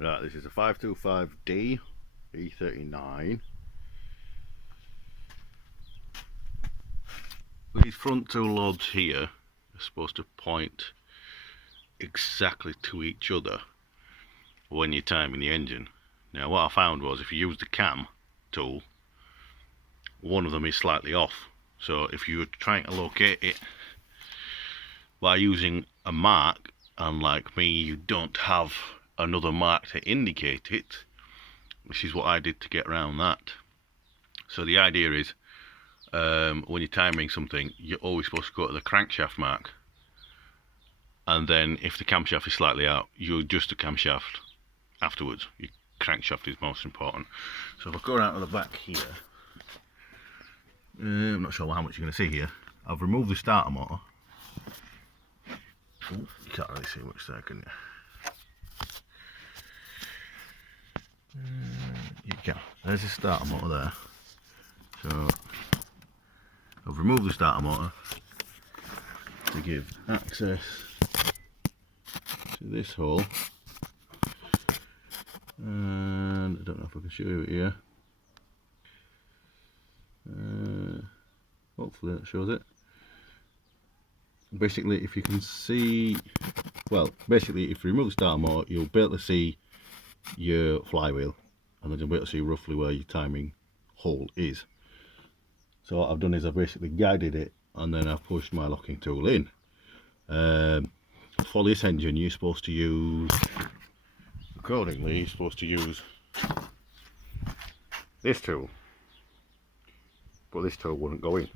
Right, this is a 525D E39. These front two loads here are supposed to point exactly to each other when you're timing the engine. Now what I found was if you use the cam tool, one of them is slightly off. So if you're trying to locate it by using a mark, and like me you don't have another mark to indicate it, this is what I did to get around that. So the idea is when you're timing something, you're always supposed to go to the crankshaft mark, and then if the camshaft is slightly out, you adjust the camshaft afterwards. Your crankshaft is most important. So if I go around to the back here, I'm not sure how much you're going to see here. I've removed the starter motor. Ooh, you can't really see much there, can you? You can. There's the starter motor there. So I've removed the starter motor to give access to this hole, and I don't know if I can show you it here. Hopefully that shows it. Basically, if you can see, well, basically if you remove the starter motor, you'll be able to see your flywheel, and then you'll be able to see roughly where your timing hole is. So what I've done is I've basically guided it, and then I've pushed my locking tool in. For this engine, you're supposed to use, accordingly, you're supposed to use this tool, but this tool wouldn't go in.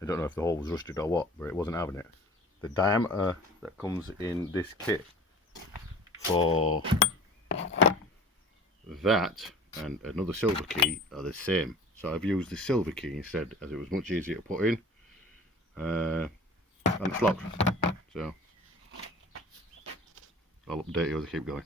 I don't know if the hole was rusted or what, but it wasn't having it. The diameter that comes in this kit for that and another silver key are the same. So I've used the silver key instead, as it was much easier to put in, and it's locked. So I'll update you as I keep going.